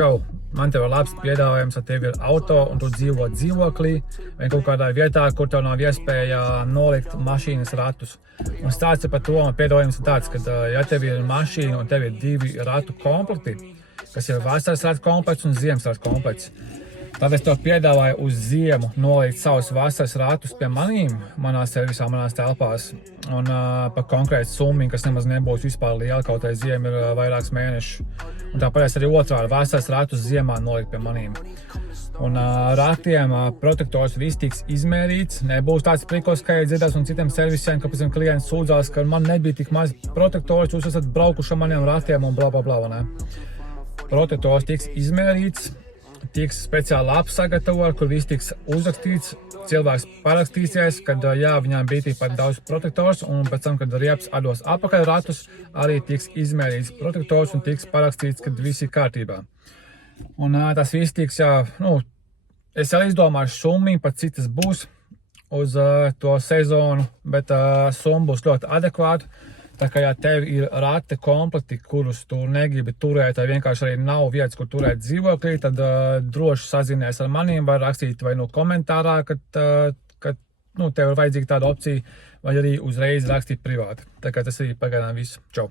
čau, man tev ir labs piedāvājums, ja tev ir auto un tu dzīvo dzīvoklī vai kaut kādā vietā, kur tev nav iespēja nolikt mašīnas ratus. Un stāsts par to, man piedāvājums ir tāds, ka ja tev ir mašīna un tev ir 2 ratu komplekti, kas ir vasaras ratu komplekts un ziemas ratu komplekts, tad es tev piedāvāju uz ziemu nolikt savus vasaras ratus pie manīm, manās servisā, manās telpās, un par konkrētu summu, kas nemaz nebūs vispār liela, kaut vai ziema ir vairāks mēnešus. Un tāpēc arī otrādi vasaras ratus ziemā nolikt pie manīm. Un ratiem protektors viss tiks izmērīts, nebūs tāds prikos, kā ir dzirdēts un citiem servisiem, ka pēc tam klients sūdzās, ka man nebija tik maz protektors, jūs esat braukuši ar maniem ratiem un bla bla bla, ne? Protektors tiks izmērīts, tiks speciāli apsagatavot, kur viss tiks uzrakstīts, cilvēks parakstīsies, kad jā, viņām bija tikpat daudz protektors, un pēc tam, kad riepas atdos apakaļ ratus, arī tiks izmērīts protektors un tiks parakstīts, kad viss ir kārtībā. Un tas viss tiks, jā, es arī izdomāšu summu, pat cik tas būs uz to sezonu, bet summa būs ļoti adekvāta. Tā kā ja tev ir rati komplekti, kurus tu negribi turēt, vai vienkārši arī nav vietas, kur turēt dzīvoklī, tad droši sazinies ar maniem, vai rakstīt vai komentārā, kad tev ir vajadzīga tāda opcija, vai arī uzreiz rakstīt privāti. Tā kā tas arī pagaidām viss. Čau!